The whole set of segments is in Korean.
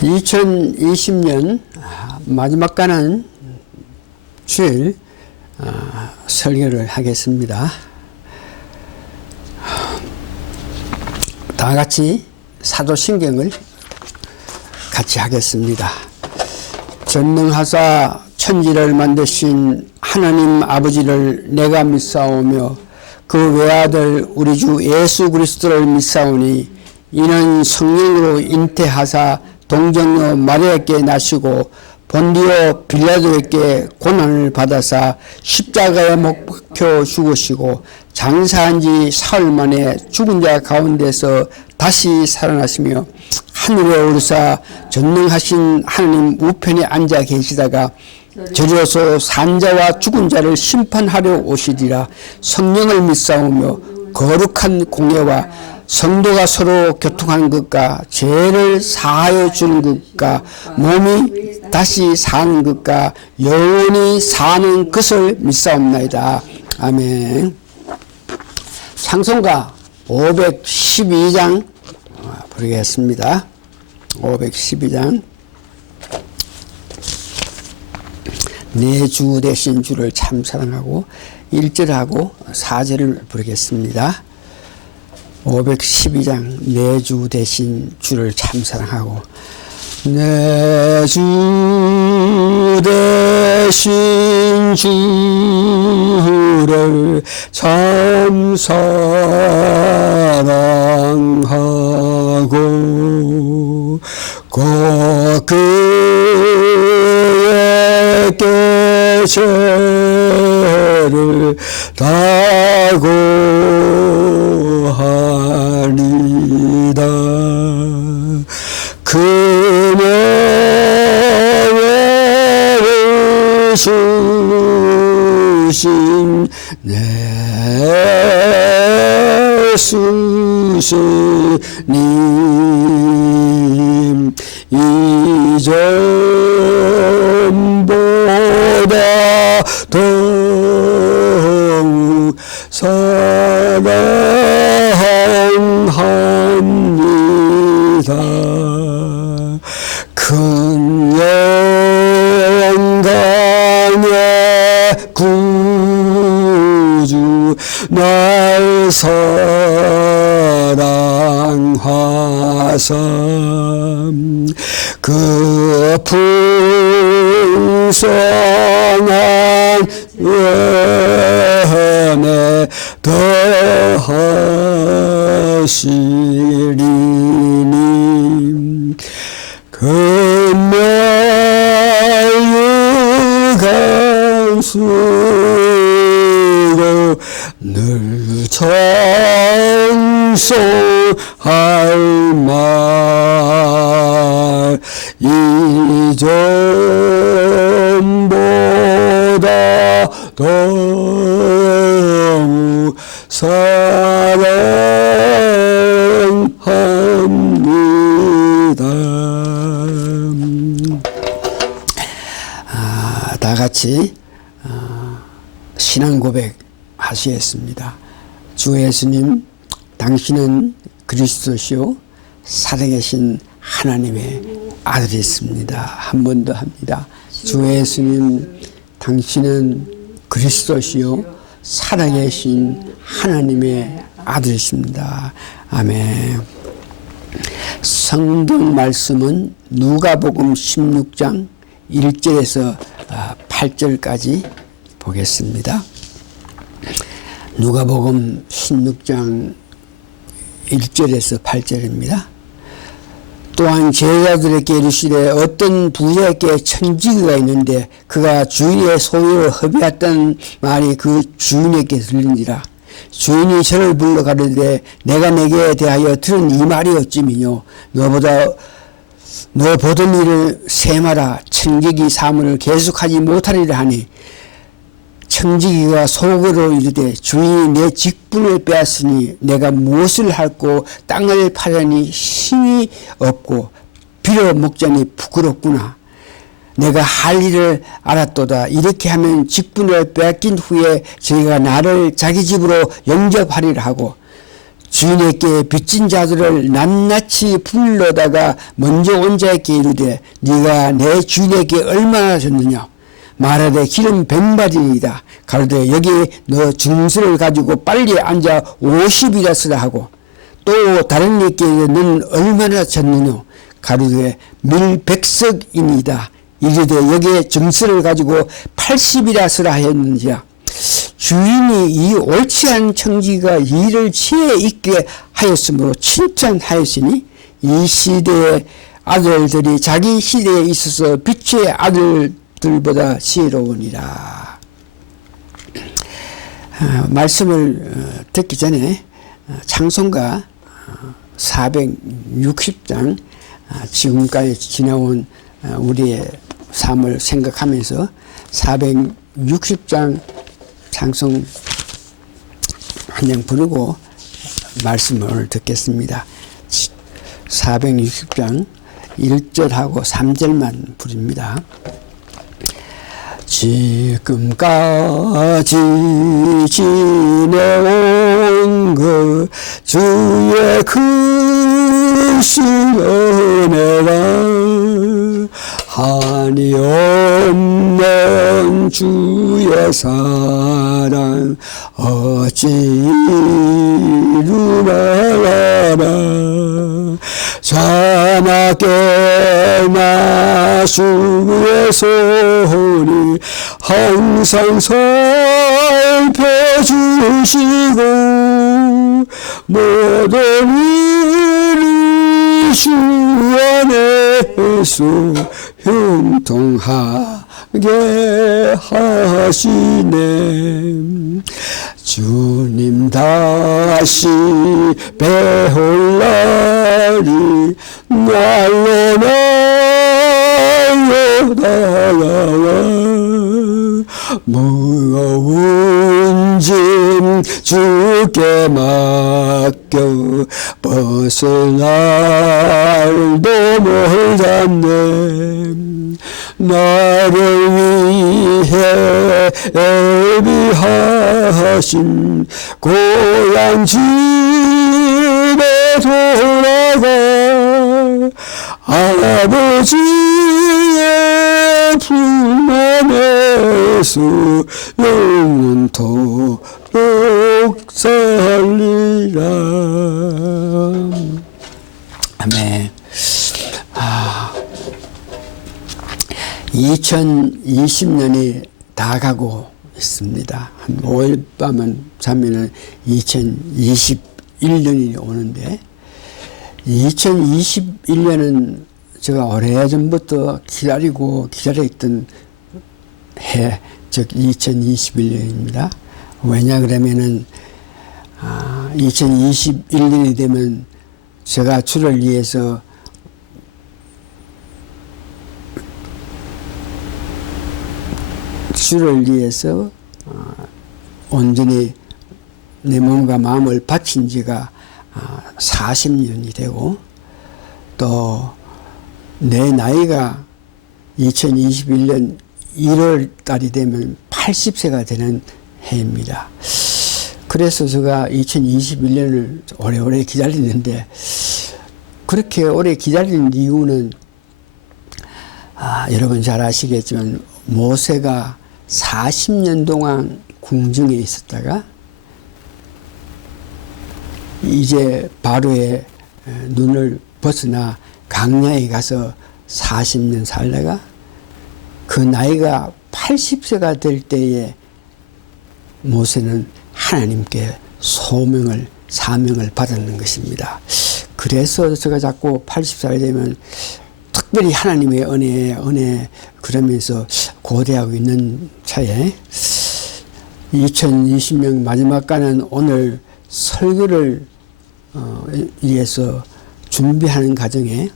2020년 마지막 가는 주일 설교를 하겠습니다. 다 같이 사도신경을 같이 하겠습니다. 전능하사 천지를 만드신 하나님 아버지를 내가 믿사오며 그 외아들 우리 주 예수 그리스도를 믿사오니 이는 성령으로 잉태하사 동정녀 마리아께 나시고 본디오 빌라도에게 고난을 받아사 십자가에 못 박혀 죽으시고 장사한 지 사흘 만에 죽은 자 가운데서 다시 살아나시며 하늘에 오르사 전능하신 하나님 우편에 앉아 계시다가 저리로서 산자와 죽은 자를 심판하려 오시리라. 성령을 믿사오며 거룩한 공예와 성도가 서로 교통하는 것과 죄를 사하여 주는 것과 몸이 다시 사는 것과 영원히 사는 것을 믿사옵나이다. 아멘. 찬송가 512장 부르겠습니다. 512장. 내 주 되신 주를 참 사랑하고 1절하고 4절을 부르겠습니다. 512장 내 주 되신 주를 참 사랑하고 내 주 되신 주를 참 사랑하고 곧 그의 죄를 다고 하리다. 그녀를 주신 내 스승님 이전보다 더욱 사랑합니다. 큰 영광의 구주 날 사랑하사 그 풍성한 은혜 더하시리니 금멸유감 쓰고 늘 청송할 말 이전보다 더욱 사랑합니다. 다 같이 신앙 고백 하시겠습니다. 주 예수님, 당신은 그리스도시요 살아계신 하나님의 아들이십니다. 한 번 더 합니다. 주 예수님, 당신은 그리스도시요 살아계신 하나님의 아들이십니다. 아멘. 성경 말씀은 누가복음 16장 1절에서 8절까지 보겠습니다. 누가복음 16장 1절에서 8절입니다. 또한 제자들에게 이르시되 어떤 부자에게 천지기가 있는데 그가 주인의 소유를 허비했던 말이 그 주인에게 들린지라. 주인이 저를 불러 가르되 내가 내게 대하여 들은 이 말이 어찌미뇨. 너 보던 일을 세마라. 천지기 사물을 계속하지 못하리라 하니 청지기가 속으로 이르되 주인이 내 직분을 빼앗으니 내가 무엇을 할꼬 땅을 파려니 힘이 없고 빌어먹자니 부끄럽구나. 내가 할 일을 알았도다. 이렇게 하면 직분을 빼앗긴 후에 저희가 나를 자기 집으로 영접하리라 하고 주인에게 빚진 자들을 낱낱이 불러다가 먼저 온 자에게 이르되 네가 내 주인에게 얼마나 졌느냐. 말하되 기름 100마디이다. 가로되 여기 너 증서를 가지고 빨리 앉아 50이라 쓰라 하고 또 다른 이에게 너는 얼마나 졌느냐. 가로되 밀 100석이니이다. 이르되 여기에 증서를 가지고 80이라 쓰라 하였는지야. 주인이 이 옳지 않은 청지기가 일을 지혜 있게 하였으므로 칭찬하였으니 이 시대의 아들들이 자기 시대에 있어서 빛의 아들들보다 지혜로우니라. 말씀을 듣기 전에 찬송가 460장 지금까지 지나온 우리의 삶을 생각하면서 460장 찬송 한 장 부르고 말씀을 듣겠습니다. 460장 1절하고 3절만 부릅니다. 지금까지 지내온 그 주의 크신 은혜가 한이 없는 주의 사랑 어찌 이루나라. 자나깨나 주의 손이 항상 살펴주시고 모든 일이 주 안에서 형통하게 하시네. 주님 다시 배울 날이 날로 다가와 무거운 짐 주께 맡겨 벗을 날도 멀었네. 나를 위해 애비하신 고향 집에 돌아가 아버지의 품 안에서 영원토록 살리라. 아멘. 2020년이 다 가고 있습니다. 한 5일 밤은 자면은 2021년이 오는데 2021년은 제가 오래전부터 기다려있던 해, 즉 2021년입니다. 왜냐 그러면은 2021년이 되면 제가 주를 위해서 온전히 내 몸과 마음을 바친 지가 40년이 되고 또 내 나이가 2021년 1월 달이 되면 80세가 되는 해입니다. 그래서 제가 2021년을 오래오래 기다리는데 그렇게 오래 기다리는 이유는 여러분 잘 아시겠지만 모세가 40년 동안 궁중에 있었다가 이제 바로의 눈을 벗어나 강야에 가서 40년 살다가 그 나이가 80세가 될 때에 모세는 하나님께 사명을 받았는 것입니다. 그래서 제가 자꾸 80살이 되면 특별히 하나님의 은혜 그러면서 고대하고 있는 차에 2020년 마지막 가는 오늘 설교를 위해서 준비하는 과정에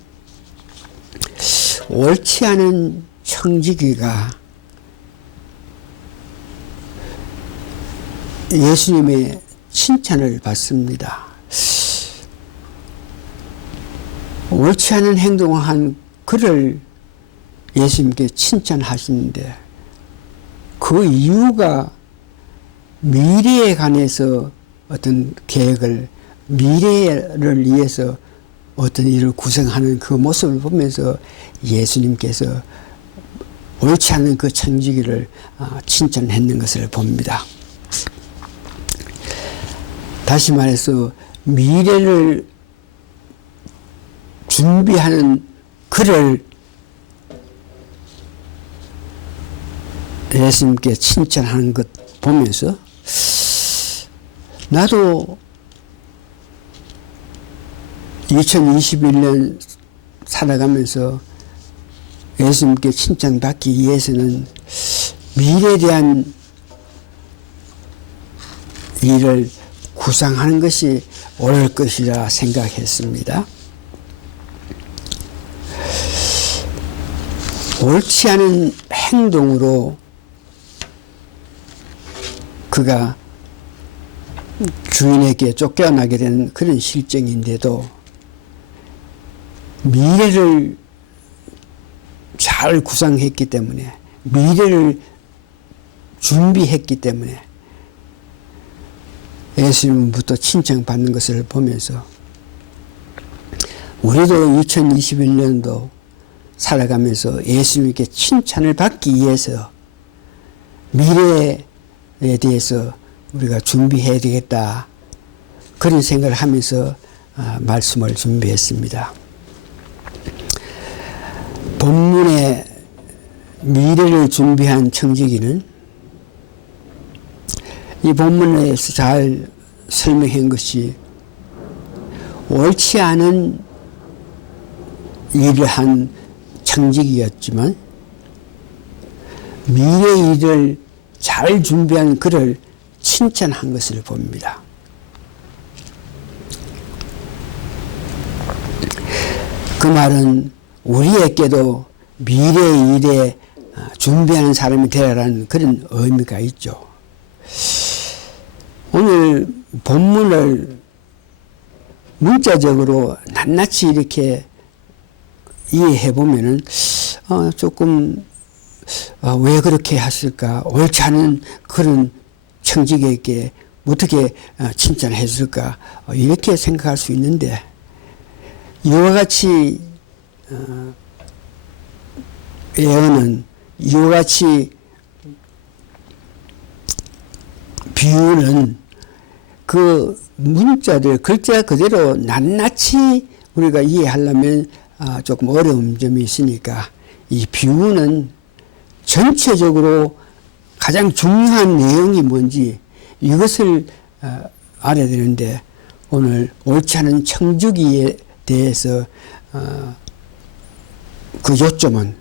옳지 않은 청지기가 예수님의 칭찬을 받습니다. 옳지 않은 행동을 한 그를 예수님께 칭찬하시는데 그 이유가 미래에 관해서 어떤 계획을 미래를 위해서 어떤 일을 구성하는 그 모습을 보면서 예수님께서 옳지 않은 그 청지기를 칭찬했는 것을 봅니다. 다시 말해서 미래를 준비하는 그를 예수님께 칭찬하는 것 보면서 나도 2021년 살아가면서 예수님께 칭찬받기 위해서는 미래에 대한 일을 구상하는 것이 옳을 것이라 생각했습니다. 옳지 않은 행동으로 그가 주인에게 쫓겨나게 된 그런 실정인데도 미래를 잘 구상했기 때문에, 미래를 준비했기 때문에 예수님부터 칭찬받는 것을 보면서 우리도 2021년도 살아가면서 예수님께 칭찬을 받기 위해서 미래에 대해서 우리가 준비해야 되겠다, 그런 생각을 하면서 말씀을 준비했습니다. 본문의 미래를 준비한 청지기는 이 본문에서 잘 설명한 것이 옳지 않은 일을 한 청지기였지만 미래 일을 잘 준비한 그를 칭찬한 것을 봅니다. 그 말은 우리에게도 미래 일에 준비하는 사람이 되라는 그런 의미가 있죠. 오늘 본문을 문자적으로 낱낱이 이렇게 이해해 보면은 조금 왜 그렇게 하실까? 옳지 않은 그런 청지기에게 어떻게 칭찬해 줄까? 이렇게 생각할 수 있는데, 이와 같이 예언은, 이와 같이 비유는 그 문자들 글자 그대로 낱낱이 우리가 이해하려면 조금 어려운 점이 있으니까 이 비유는 전체적으로 가장 중요한 내용이 뭔지 이것을 알아야 되는데, 오늘 옳지 않은 청지기에 대해서 그 요점은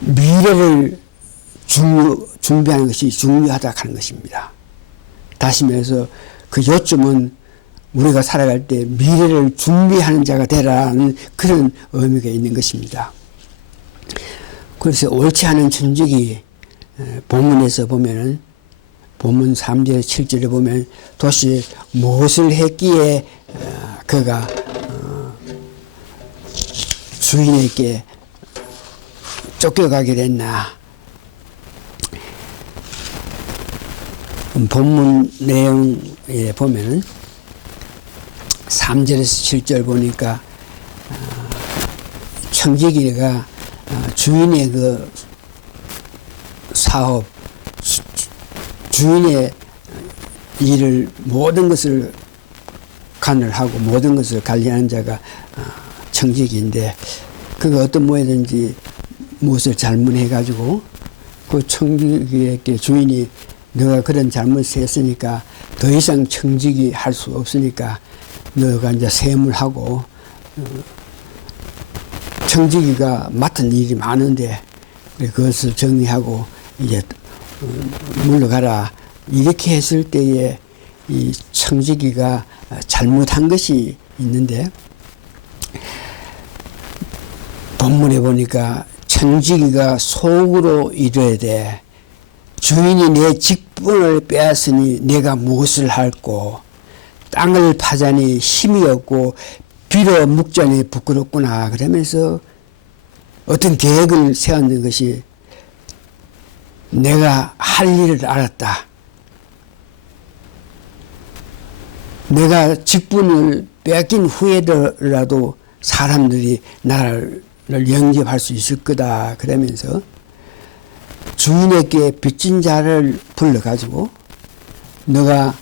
미래를 준비하는 것이 중요하다 하는 것입니다. 다시 말해서 그 요점은 우리가 살아갈 때 미래를 준비하는 자가 되라는 그런 의미가 있는 것입니다. 그래서 옳지 않은 청지기 본문에서 보면은 본문 3절 7절에 보면 도대체 무엇을 했기에 그가 주인에게 쫓겨가게 됐나. 본문 내용에 보면은 3절에서 7절 보니까 청지기가 주인의 그 사업, 주인의 일을 모든 것을 관을 하고 모든 것을 관리하는 자가 청지기인데, 그가 어떤 모양이든지 무엇을 잘못해 가지고 그 청지기에게 주인이 너가 그런 잘못을 했으니까 더 이상 청지기 할 수 없으니까 너가 이제 세무하고, 청지기가 맡은 일이 많은데 그것을 정리하고 이제 물러가라, 이렇게 했을 때에 이 청지기가 잘못한 것이 있는데, 본문에 보니까 청지기가 속으로 이르되 주인이 내 직분을 빼앗으니 내가 무엇을 할꼬, 땅을 파자니 힘이 없고 빌어 묵자니 부끄럽구나. 그러면서 어떤 계획을 세웠는 것이 내가 할 일을 알았다. 내가 직분을 뺏긴 후에라도 사람들이 나를 영접할 수 있을 거다 그러면서 주인에게 빚진 자를 불러가지고 너가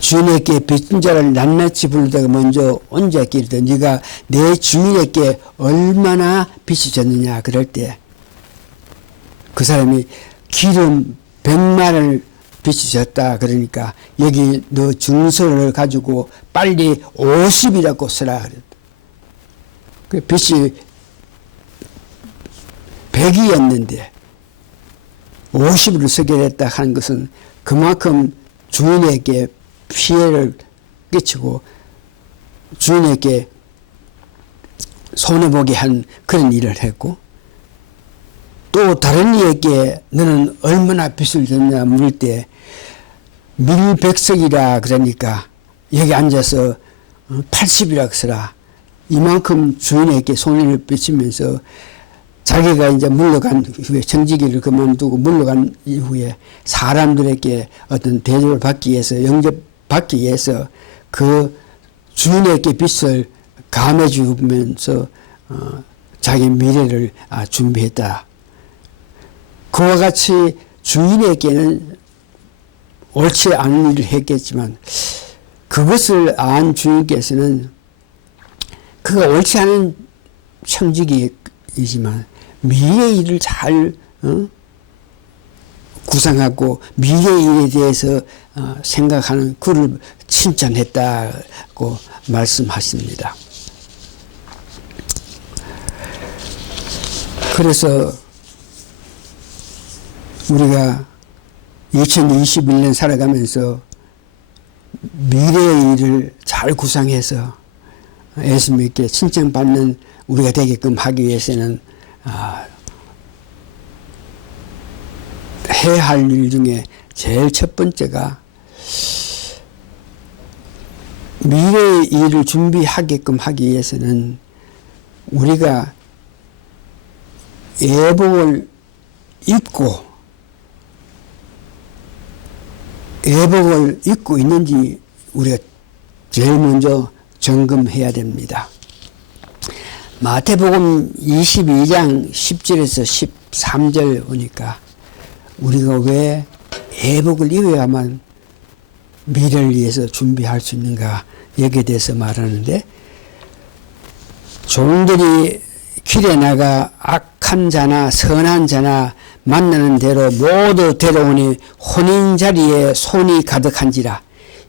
주인에게 빚진 자를 낱낱이 부르다가 먼저 온자에게 이르되 네가 내 주인에게 얼마나 빚이 졌느냐 그럴 때 그 사람이 기름 100만을 빚이 졌다 그러니까 여기 너 증서를 가지고 빨리 50이라고 쓰라 그랬다. 그 빚이 100이었는데 50으로 쓰게 됐다 하는 것은 그만큼 주인에게 피해를 끼치고 주인에게 손해보게 한 그런 일을 했고 또 다른 이에게 너는 얼마나 빚을 졌냐 물을 때 밀백석이라 그러니까 여기 앉아서 80이라 쓰라. 이만큼 주인에게 손해를 끼치면서 자기가 이제 물러간 후에 청지기를 그만두고 물러간 이후에 사람들에게 어떤 대접을 받기 위해서 영접받기 위해서 그 주인에게 빚을 감해 주면서 자기 미래를 준비했다. 그와 같이 주인에게는 옳지 않은 일을 했겠지만 그것을 안 주인께서는 그가 옳지 않은 청지기이지만 미래의 일을 잘 구상하고 미래의 일에 대해서 생각하는 그를 칭찬했다고 말씀하십니다. 그래서 우리가 2021년 살아가면서 미래의 일을 잘 구상해서 예수님께 칭찬받는 우리가 되게끔 하기 위해서는 해야 할 일 중에 제일 첫 번째가 미래의 일을 준비하게끔 하기 위해서는 우리가 예복을 입고 있는지 우리가 제일 먼저 점검해야 됩니다. 마태복음 22장 10절에서 13절 보니까 우리가 왜 예복을 입어야만 미래를 위해서 준비할 수 있는가 여기에 대해서 말하는데 종들이 길에 나가 악한 자나 선한 자나 만나는 대로 모두 데려오니 혼인 자리에 손이 가득한지라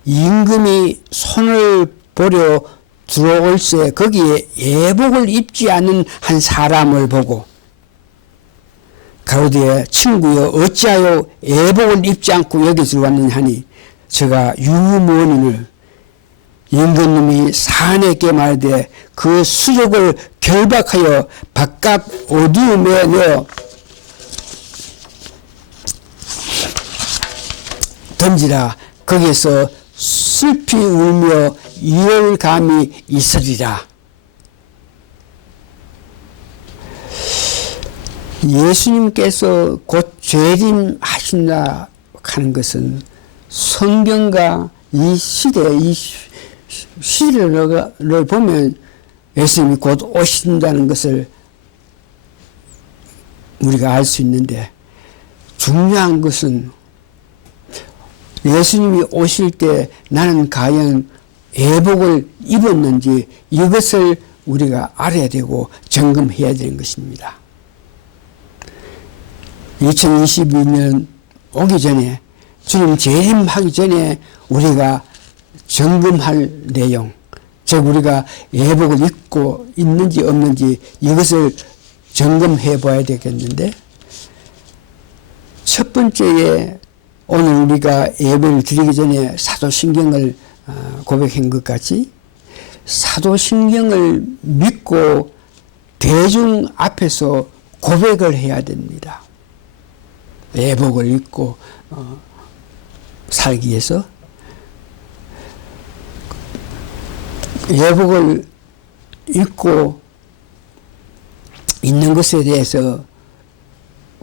임금이 손을 보려 들어올새 거기에 예복을 입지 않는 한 사람을 보고 가로되 친구여 어찌하여 예복을 입지 않고 여기 들어왔느냐 하니 저가 유모인을 임금님이 사내에게 말하되 그 수족을 결박하여 바깥 어두움에 넣어 던지라 거기에서 슬피 울며 이열감이 있으리라. 예수님께서 곧 재림하신다 하는 것은 성경과 이 시대, 이 시대를 보면 예수님이 곧 오신다는 것을 우리가 알 수 있는데 중요한 것은 예수님이 오실 때 나는 과연 예복을 입었는지 이것을 우리가 알아야 되고 점검해야 되는 것입니다. 2022년 오기 전에 주님 재림하기 전에 우리가 점검할 내용, 즉 우리가 예복을 입고 있는지 없는지 이것을 점검해 봐야 되겠는데 첫 번째에 오늘 우리가 예배를 드리기 전에 사도신경을 고백한 것 같이 사도신경을 믿고 대중 앞에서 고백을 해야 됩니다. 예복을 입고 살기 위해서 예복을 입고 있는 것에 대해서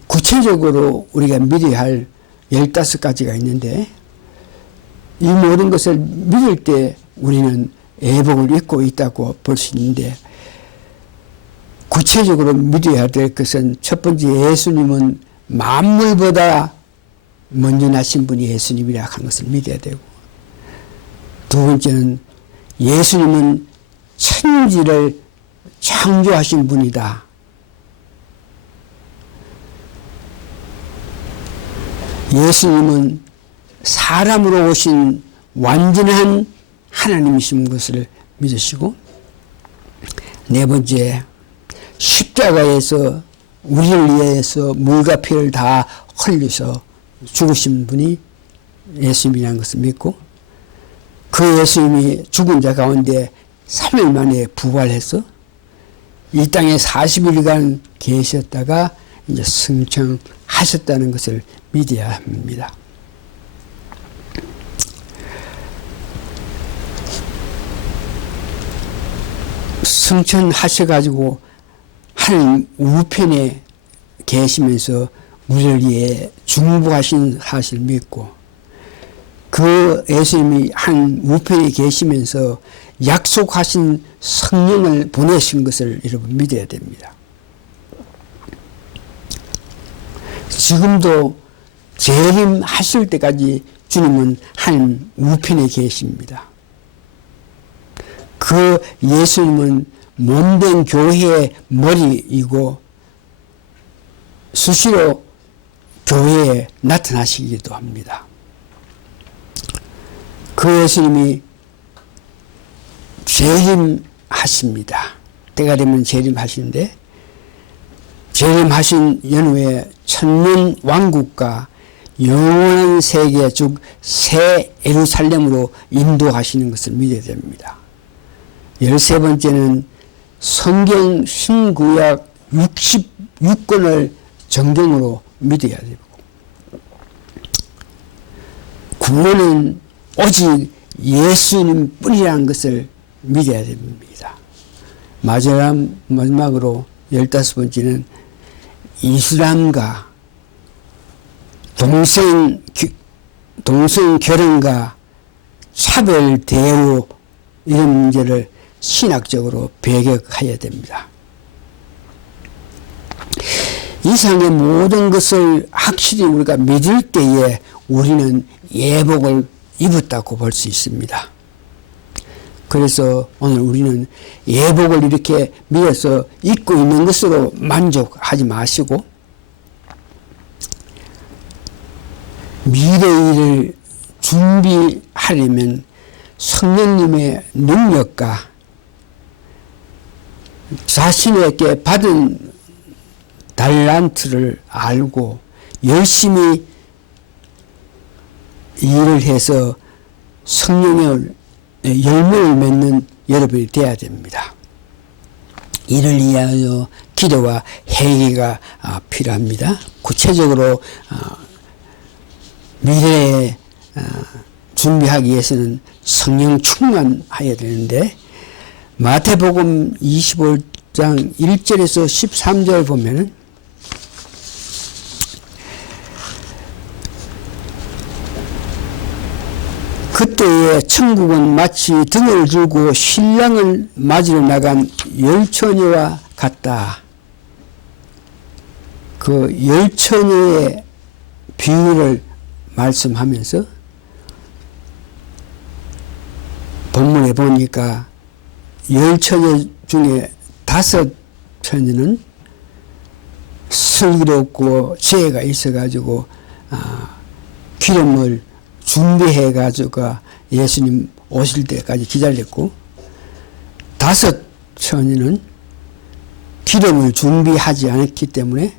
구체적으로 우리가 미리 할 15가지가 있는데 이 모든 것을 믿을 때 우리는 애복을 입고 있다고 볼 수 있는데, 구체적으로 믿어야 될 것은 첫 번째, 예수님은 만물보다 먼저 나신 분이 예수님이라 하는 것을 믿어야 되고, 두 번째는 예수님은 천지를 창조하신 분이다. 예수님은 사람으로 오신 완전한 하나님이신 것을 믿으시고, 네 번째, 십자가에서 우리를 위해서 물과 피를 다 흘려서 죽으신 분이 예수님이라는 것을 믿고, 그 예수님이 죽은 자 가운데 3일 만에 부활해서 이 땅에 40일간 계셨다가 이제 승천하셨다는 것을 믿어야 합니다. 승천하셔가지고 하나님 우편에 계시면서 우리를 위해 중보하신 사실을 믿고, 그 예수님이 한 우편에 계시면서 약속하신 성령을 보내신 것을 여러분 믿어야 됩니다. 지금도 재림하실 때까지 주님은 한 우편에 계십니다. 그 예수님은 몸된 교회의 머리이고 수시로 교회에 나타나시기도 합니다. 그 예수님이 재림하십니다. 때가 되면 재림하시는데, 재림하신 연후에 천년 왕국과 영원한 세계, 즉 새 예루살렘으로 인도하시는 것을 믿어야 됩니다. 13번째는 성경 신구약 66권을 정경으로 믿어야 되고, 구원은 오직 예수님 뿐이라는 것을 믿어야 됩니다. 마지막으로 15번째는 이슬람과 동성 결혼과 차별 대우 이런 문제를 신학적으로 배격해야 됩니다. 이상의 모든 것을 확실히 우리가 믿을 때에 우리는 예복을 입었다고 볼 수 있습니다. 그래서 오늘 우리는 예복을 이렇게 믿어서 입고 있는 것으로 만족하지 마시고, 미래의 일을 준비하려면 성령님의 능력과 자신에게 받은 달란트를 알고 열심히 일을 해서 성령의 열매를 맺는 여러분이 되어야 됩니다. 이를 위하여 기도와 회개가 필요합니다. 구체적으로 미래에 준비하기 위해서는 성령 충만해야 되는데, 마태복음 25장 1절에서 13절 보면은 그때에 천국은 마치 등을 들고 신랑을 맞으러 나간 열처녀와 같다. 그 열처녀의 비유를 말씀하면서 본문에 보니까 열처녀 중에 5처녀는 슬기롭고 지혜가 있어가지고 기름을 준비해가지고 예수님 오실 때까지 기다렸고, 5처녀는 기름을 준비하지 않았기 때문에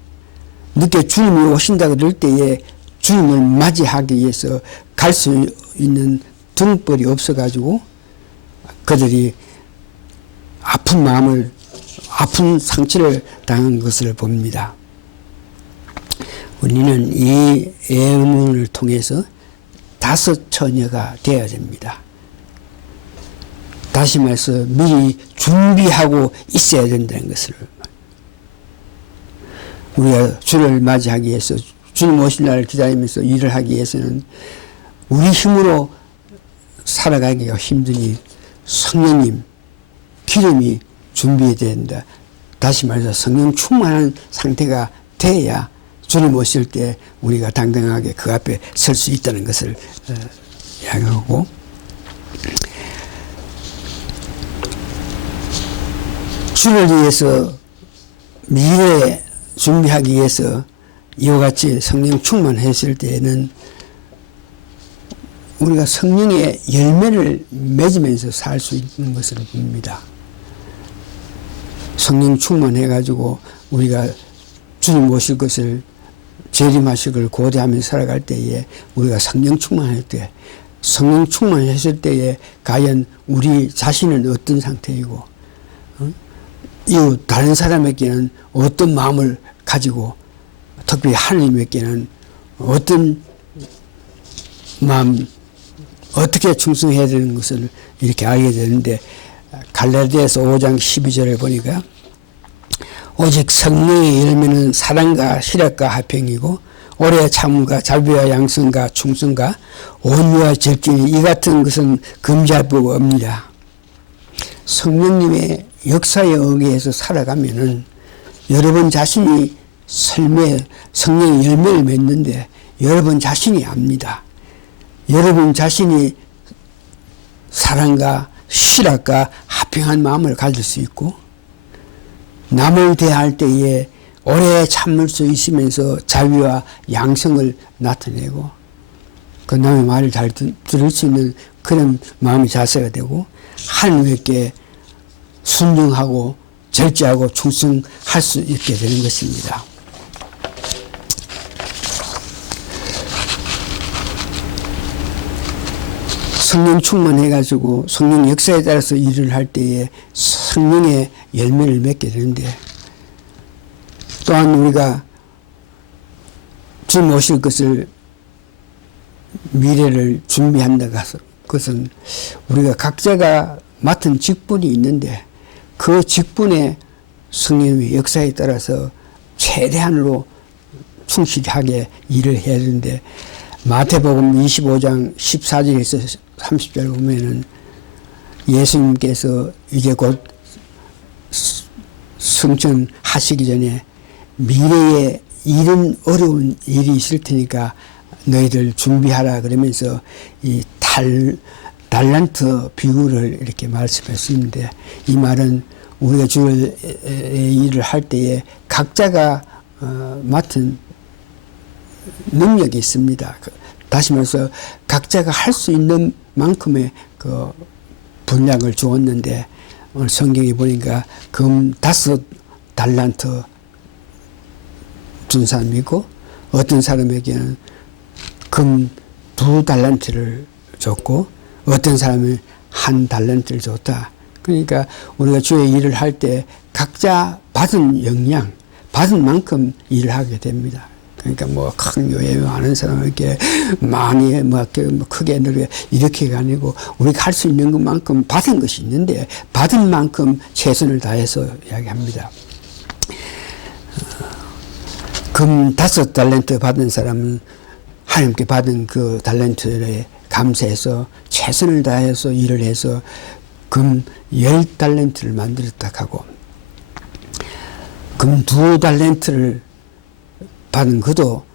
늦게 주님이 오신다 그럴 때에 주님을 맞이하기 위해서 갈 수 있는 등불이 없어가지고 그들이 아픈 상처를 당한 것을 봅니다. 우리는 이 예문을 통해서 5처녀가 되어야 됩니다. 다시 말해서 미리 준비하고 있어야 된다는 것을, 우리가 주를 맞이하기 위해서, 주님 오실 날을 기다리면서 일을 하기 위해서는 우리 힘으로 살아가기가 힘드니 성령님 기름이 준비되어야 된다. 다시 말해서 성령 충만한 상태가 돼야 주님 오실 때 우리가 당당하게 그 앞에 설 수 있다는 것을 이야기하고, 주를 위해서 미래 준비하기 위해서 이와 같이 성령 충만했을 때에는 우리가 성령의 열매를 맺으면서 살 수 있는 것을 봅니다. 성령 충만해가지고 우리가 주님 오실 것을, 재림하실 걸 고대하면서 살아갈 때에 우리가 성령 충만할 때, 성령 충만했을 때에 과연 우리 자신은 어떤 상태이고, 이 다른 사람에게는 어떤 마음을 가지고, 특히 하나님에게는 어떤 마음, 어떻게 충성해야 되는 것을 이렇게 알게 되는데, 갈라디아서 5장 12절에 보니까 오직 성령의 열매는 사랑과 희락과 화평이고 오래 참음과 자비와 양선과 충성과 온유와 절제니 이 같은 것은 금지할 법 없느니라. 성령님의 역사에 의해서 살아가면은 여러분 자신이 삶에 성령의 열매를 맺는데 여러분 자신이 압니다. 여러분 자신이 사랑과 희락과 화평한 마음을 가질 수 있고, 남을 대할 때에 오래 참을 수 있으면서 자비와 양성을 나타내고, 그 남의 말을 잘 들을 수 있는 그런 마음의 자세가 되고, 하나님께 순종하고 절제하고 충성할 수 있게 되는 것입니다. 성령 충만해가지고 성령 역사에 따라서 일을 할 때에 성령의 열매를 맺게 되는데, 또한 우리가 주님 오실 것을 미래를 준비한다 것은 우리가 각자가 맡은 직분이 있는데 그 직분에 성령의 역사에 따라서 최대한으로 충실하게 일을 해야 되는데, 마태복음 25장 14절에서 30절 보면은 예수님께서 이제 곧 승천하시기 전에 미래에 이런 어려운 일이 있을 테니까 너희들 준비하라 그러면서 이 달란트 비유를 이렇게 말씀했었는데, 이 말은 우리가 주의 일을 할 때에 각자가 맡은 능력이 있습니다. 다시 말해서 각자가 할 수 있는 만큼의 그 분량을 주었는데, 오늘 성경에 보니까 금 5달란트 준 사람이 있고, 어떤 사람에게는 금 2달란트를 줬고, 어떤 사람은 1달란트를 줬다. 그러니까 우리가 주의 일을 할 때 각자 받은 역량, 받은 만큼 일을 하게 됩니다. 그러니까 뭐 큰 교회 많은 사람에게 많이 뭐 크게 늘게 이렇게가 아니고 우리가 할 수 있는 것만큼 받은 것이 있는데 받은 만큼 최선을 다해서 이야기합니다. 금 5달란트 받은 사람은 하나님께 받은 그 달란트에 감사해서 최선을 다해서 일을 해서 금 10달란트를 만들었다 하고, 금 2달란트를 받은 그도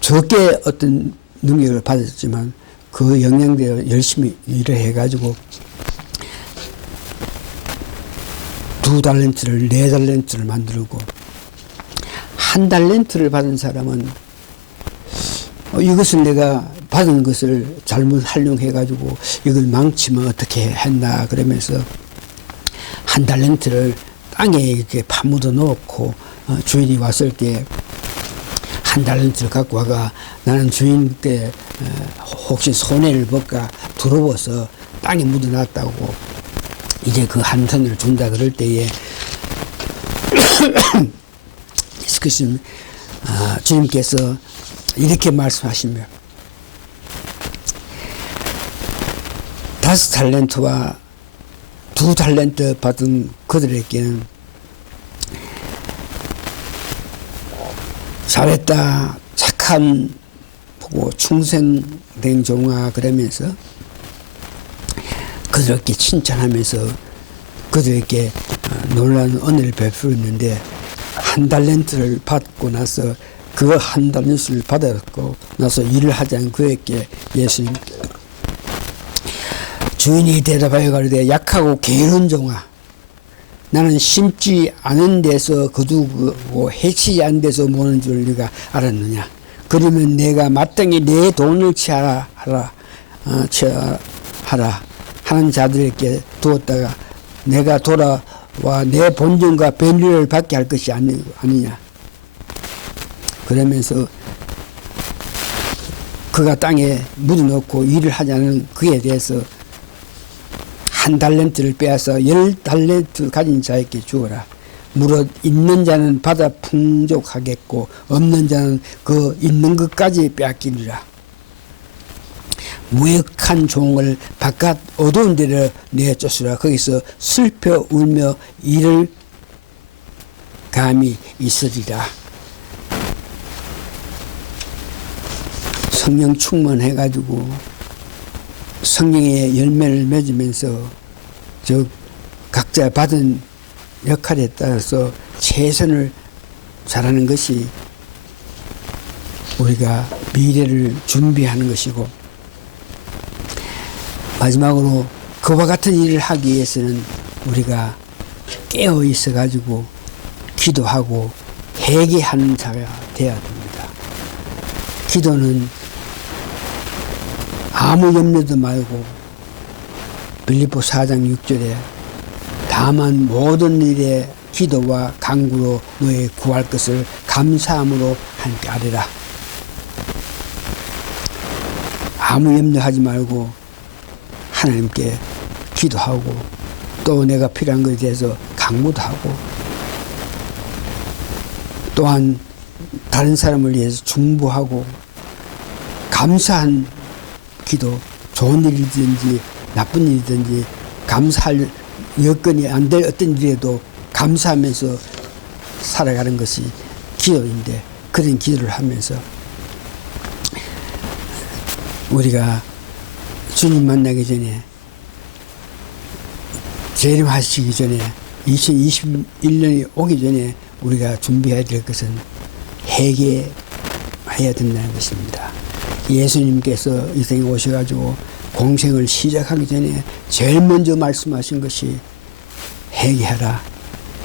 적게 어떤 능력을 받았지만 그 역량대로 열심히 일을 해가지고 2달란트를 4달란트를 만들고, 1달란트를 받은 사람은 이것을 내가 받은 것을 잘못 활용해가지고 이걸 망치면 어떻게 했나 그러면서 1달란트를 땅에 이렇게 파묻어 놓고 주인이 왔을 때 1달란트를 갖고 와가 나는 주인 때 혹시 손해를 볼까 두려워서 땅에 묻어놨다고 이제 그 한 턴을 준다 그럴 때에 주님께서 이렇게 말씀하시며 5달란트와 2달란트 받은 그들에게는 잘했다, 착한 보고 충성된 종아 그러면서 그들에게 칭찬하면서 그들에게 놀라운 은혜를 베풀었는데 한 달란트를 받고 나서 그 한 달란트를 받았고 나서 일을 하지 않은 그에게 예수님 주인이 대답하여 가로되 약하고 게으른 종아 나는 심지 않은 데서 거두고 해치지 않은 데서 모는 줄 네가 알았느냐. 그러면 내가 마땅히 내 돈을 취하라 하는 자들에게 두었다가 내가 돌아와 내 본전과 변리를 받게 할 것이 아니냐. 그러면서 그가 땅에 묻어놓고 일을 하지 않은 그에 대해서 한 달란트를 빼앗아 10달란트 가진 자에게 주어라. 무릇 있는 자는 받아 풍족하겠고 없는 자는 그 있는 것까지 빼앗기리라. 무익한 종을 바깥 어두운 데를 내쫓으라. 거기서 슬퍼 울며 이를 감이 있으리라. 성령 충만해가지고 성령의 열매를 맺으면서 저 각자 받은 역할에 따라서 최선을 잘하는 것이 우리가 미래를 준비하는 것이고 마지막으로 그와 같은 일을 하기 위해서는 우리가 깨어 있어 가지고 기도하고 회개하는 자가 되어야 됩니다. 기도는 아무 염려도 말고 빌립보 4장 6절에 다만 모든 일에 기도와 간구로 너의 구할 것을 감사함으로 함께 하리라. 아무 염려하지 말고 하나님께 기도하고 또 내가 필요한 것에 대해서 간구도 하고 또한 다른 사람을 위해서 중보하고 감사한 기도, 좋은 일이든지 나쁜 일이든지 감사할 여건이 안 될 어떤 일에도 감사하면서 살아가는 것이 기도인데 그런 기도를 하면서 우리가 주님 만나기 전에 재림하시기 전에 2021년이 오기 전에 우리가 준비해야 될 것은 회개해야 된다는 것입니다. 예수님께서 이 세상에 오셔가지고 공생을 시작하기 전에 제일 먼저 말씀하신 것이 회개하라.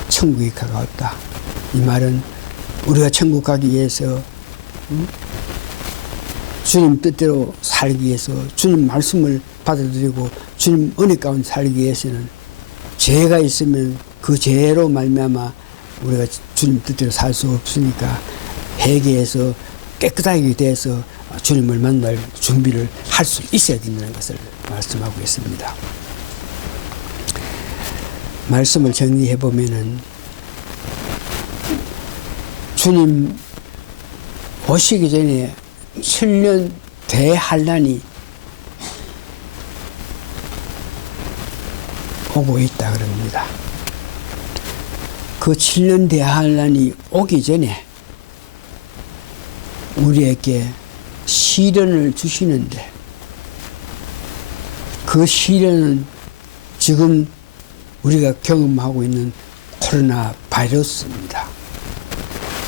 천국이 가까웠다. 이 말은 우리가 천국 가기 위해서 주님 뜻대로 살기 위해서 주님 말씀을 받아들이고 주님 은혜 가운데 살기 위해서는 죄가 있으면 그 죄로 말미암아 우리가 주님 뜻대로 살 수 없으니까 회개해서 깨끗하게 돼서 주님을 만날 준비를 할 수 있어야 된다는 것을 말씀하고 있습니다. 말씀을 정리해 보면은 주님 오시기 전에 7년 대환란이 오고 있다 그럽니다. 그 7년 대환란이 오기 전에 우리에게 시련을 주시는데 그 시련은 지금 우리가 경험하고 있는 코로나 바이러스입니다.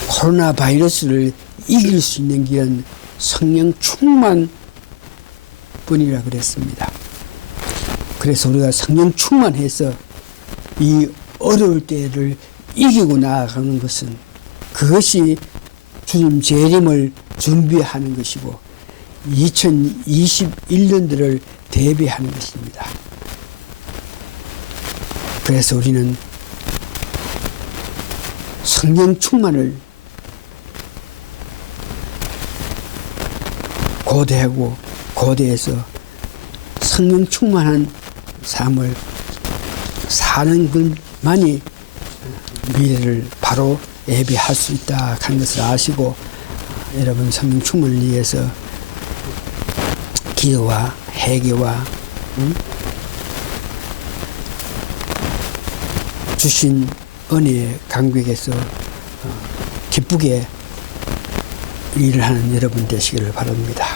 코로나 바이러스를 이길 수 있는 길은 성령 충만 뿐이라 그랬습니다. 그래서 우리가 성령 충만해서 이 어려울 때를 이기고 나아가는 것은 그것이 주님 재림을 준비하는 것이고 2021년들을 대비하는 것입니다. 그래서 우리는 성령 충만을 고대하고 고대해서 성령 충만한 삶을 사는 것만이 미래를 바로 예비할 수 있다 하는 것을 아시고 여러분 성령 충만을 위해서 기도와 회개와 주신 은혜의 간격에서 기쁘게 일을 하는 여러분 되시기를 바랍니다.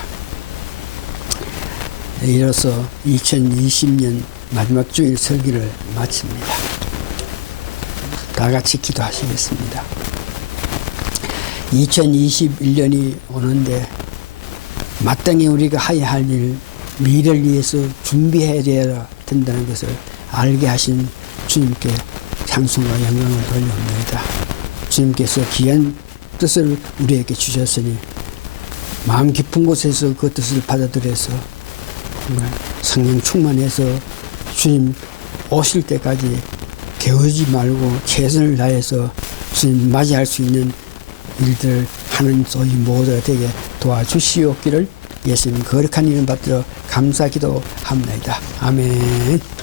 이로써 2020년 마지막 주일 설교를 마칩니다. 다 같이 기도하시겠습니다. 2021년이 오는데 마땅히 우리가 해야 할 일, 미래를 위해서 준비해야 된다는 것을 알게 하신 주님께 찬송과 영광을 돌려옵니다. 주님께서 귀한 뜻을 우리에게 주셨으니 마음 깊은 곳에서 그 뜻을 받아들여서 정말 성령 충만해서 주님 오실 때까지 게으르지 말고 최선을 다해서 주님 맞이할 수 있는 일들을 하는 저희 모두가 되게 도와주시옵기를 예수님 거룩한 이름 받들어 감사 기도합니다. 아멘.